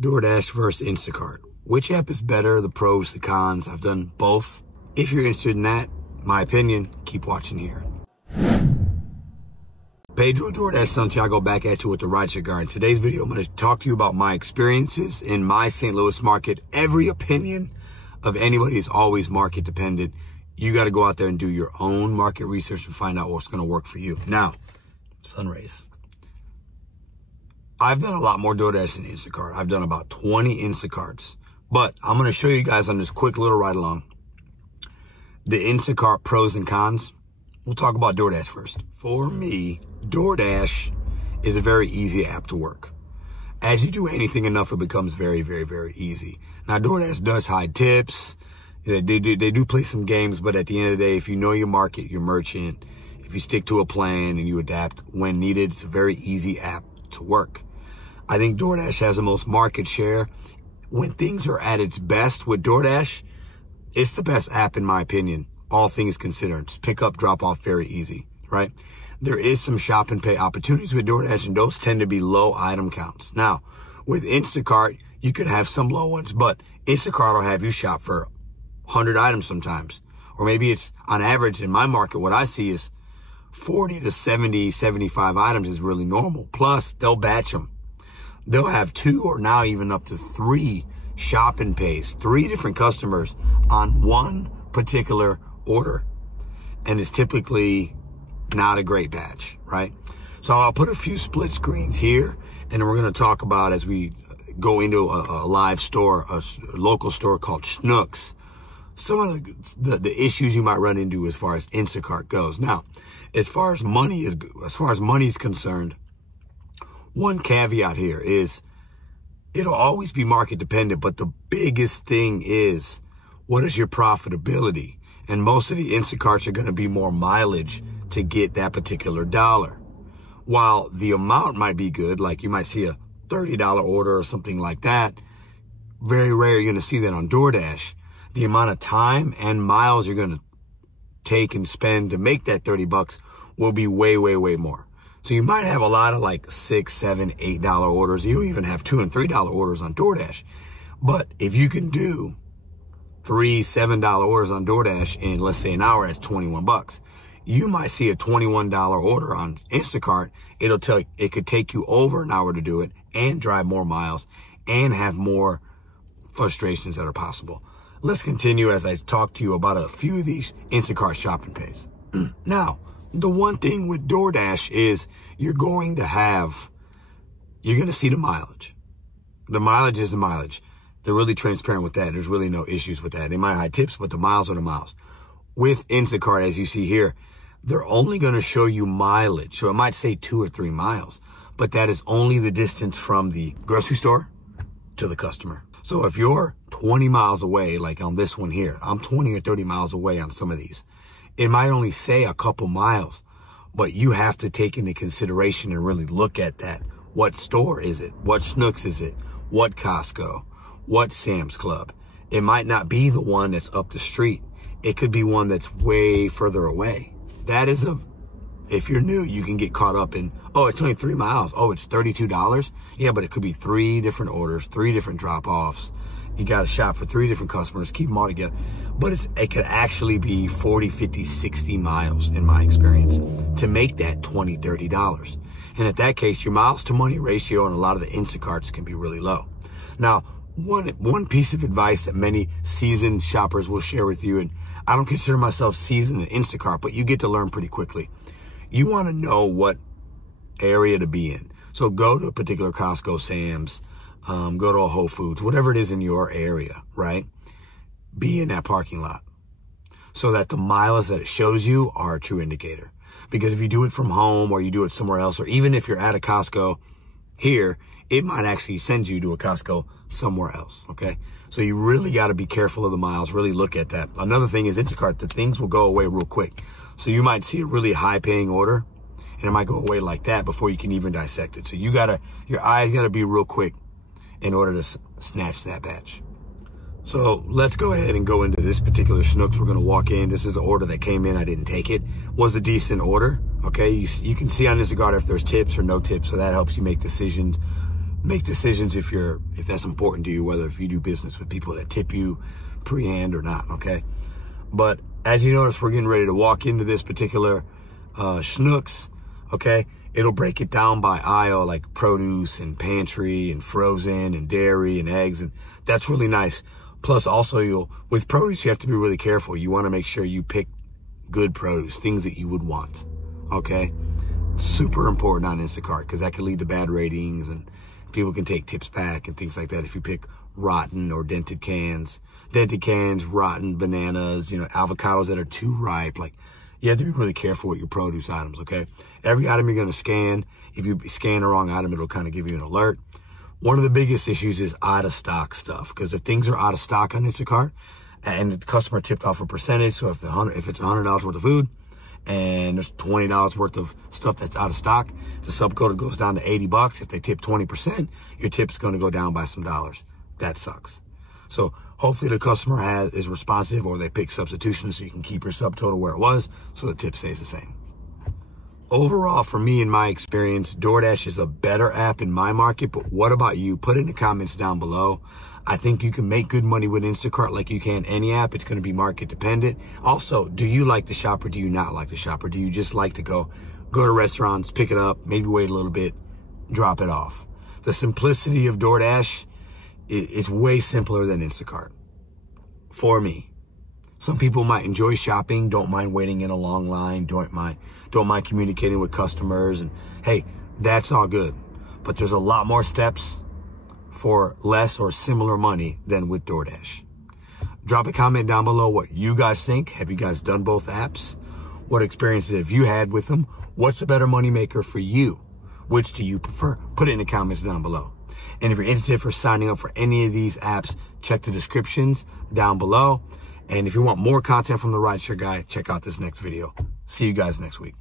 DoorDash vs Instacart. Which app is better? The pros, the cons. I've done both. If you're interested in that, my opinion, keep watching here. Pedro, DoorDash Santiago, back at you with the RideShare Guy. In today's video, I'm going to talk to you about my experiences in my St. Louis market. Every opinion of anybody is always market dependent. You got to go out there and do your own market research and find out what's going to work for you. Now, sun rays. I've done a lot more DoorDash than Instacart. I've done about 20 Instacarts. But I'm going to show you guys on this quick little ride along the Instacart pros and cons. We'll talk about DoorDash first. For me, DoorDash is a very easy app to work. As you do anything enough, it becomes very, very, very easy. Now, DoorDash does hide tips. They do play some games, but at the end of the day, if you know your market, your merchant, if you stick to a plan and you adapt when needed, it's a very easy app to work. I think DoorDash has the most market share. When things are at its best with DoorDash, it's the best app in my opinion, all things considered. Just pick up, drop off, very easy, right? There is some shop and pay opportunities with DoorDash, and those tend to be low item counts. Now, with Instacart, you could have some low ones, but Instacart will have you shop for 100 items sometimes. Or maybe it's, on average, in my market, what I see is 40 to 70, 75 items is really normal. Plus, they'll batch them. They'll have 2 or now even up to 3 shop and pays, 3 different customers on one particular order. And it's typically not a great batch, right? So I'll put a few split screens here, and then we're going to talk about, as we go into a live store, a local store called Schnucks, some of the issues you might run into as far as Instacart goes. Now, as far as money is concerned, one caveat here is it'll always be market dependent, but the biggest thing is, what is your profitability? And most of the Instacarts are going to be more mileage to get that particular dollar. While the amount might be good, like you might see a $30 order or something like that, very rare you're going to see that on DoorDash. The amount of time and miles you're going to take and spend to make that 30 bucks will be way, way, way more. So you might have a lot of like $6, $7, $8 orders. You even have $2 and $3 orders on DoorDash. But if you can do $3, $7 orders on DoorDash in, let's say, an hour, that's 21 bucks. You might see a $21 order on Instacart. It could take you over an hour to do it and drive more miles and have more frustrations that are possible. Let's continue as I talk to you about a few of these Instacart shopping pays. Now, the one thing with DoorDash is you're going to see the mileage. The mileage is the mileage. They're really transparent with that. There's really no issues with that. They might hide tips, but the miles are the miles. With Instacart, as you see here, they're only going to show you mileage. So it might say 2 or 3 miles, but that is only the distance from the grocery store to the customer. So if you're 20 miles away, like on this one here, I'm 20 or 30 miles away on some of these. It might only say a couple miles, but you have to take into consideration and really look at that. What store is it? What Schnucks is it? What Costco? What Sam's Club? It might not be the one that's up the street. It could be one that's way further away. If you're new, you can get caught up in, oh, it's only 3 miles. Oh, it's $32. Yeah, but it could be 3 different orders, 3 different drop-offs. You got to shop for 3 different customers, keep them all together. But it could actually be 40, 50, 60 miles in my experience to make that $20, $30. And at that case, your miles to money ratio on a lot of the Instacarts can be really low. Now, one piece of advice that many seasoned shoppers will share with you, and I don't consider myself seasoned in Instacart, but you get to learn pretty quickly. You want to know what area to be in. So go to a particular Costco, Sam's, go to a Whole Foods, whatever it is in your area, right? Be in that parking lot so that the miles that it shows you are a true indicator. Because if you do it from home or you do it somewhere else, or even if you're at a Costco here, it might actually send you to a Costco somewhere else, okay? So you really got to be careful of the miles, really look at that. Another thing is Instacart, the things will go away real quick. So you might see a really high-paying order, and it might go away like that before you can even dissect it. So your eyes got to be real quick in order to snatch that batch. So let's go ahead and go into this particular Schnucks. We're going to walk in. This is an order that came in. I didn't take it. Was a decent order. Okay. You can see on Instacart if there's tips or no tips. So that helps you make decisions make decisions if that's important to you, whether if you do business with people that tip you pre-hand or not, okay? But as you notice, we're getting ready to walk into this particular Schnucks, okay? It'll break it down by aisle, like produce and pantry and frozen and dairy and eggs, and that's really nice. Plus, also, with produce, you have to be really careful. You want to make sure you pick good produce, things that you would want, okay? Super important on Instacart, because that can lead to bad ratings, and people can take tips back and things like that if you pick rotten or dented cans, rotten bananas, avocados that are too ripe. Like, you have to be really careful with your produce items, okay? Every item you're going to scan, if you scan the wrong item, it'll kind of give you an alert. One of the biggest issues is out of stock stuff, because if things are out of stock on Instacart and the customer tipped off a percentage, so if it's $100 worth of food and there's $20 worth of stuff that's out of stock, the subcode goes down to $80. If they tip 20%, your tip's going to go down by some dollars. That sucks. So hopefully the customer is responsive, or they pick substitution so you can keep your subtotal where it was so the tip stays the same. Overall, for me, in my experience, DoorDash is a better app in my market, but what about you? Put it in the comments down below. I think you can make good money with Instacart like you can any app. It's going to be market dependent. Also, do you like to shop, or do you not like to shop, or do you just like to go to restaurants, pick it up, maybe wait a little bit, drop it off? The simplicity of DoorDash is way simpler than Instacart for me. Some people might enjoy shopping, don't mind waiting in a long line, don't mind communicating with customers, and hey, that's all good. But there's a lot more steps for less or similar money than with DoorDash. Drop a comment down below what you guys think. Have you guys done both apps? What experiences have you had with them? What's a better moneymaker for you? Which do you prefer? Put it in the comments down below. And if you're interested for signing up for any of these apps, check the descriptions down below. And if you want more content from the RideShare Guy, check out this next video. See you guys next week.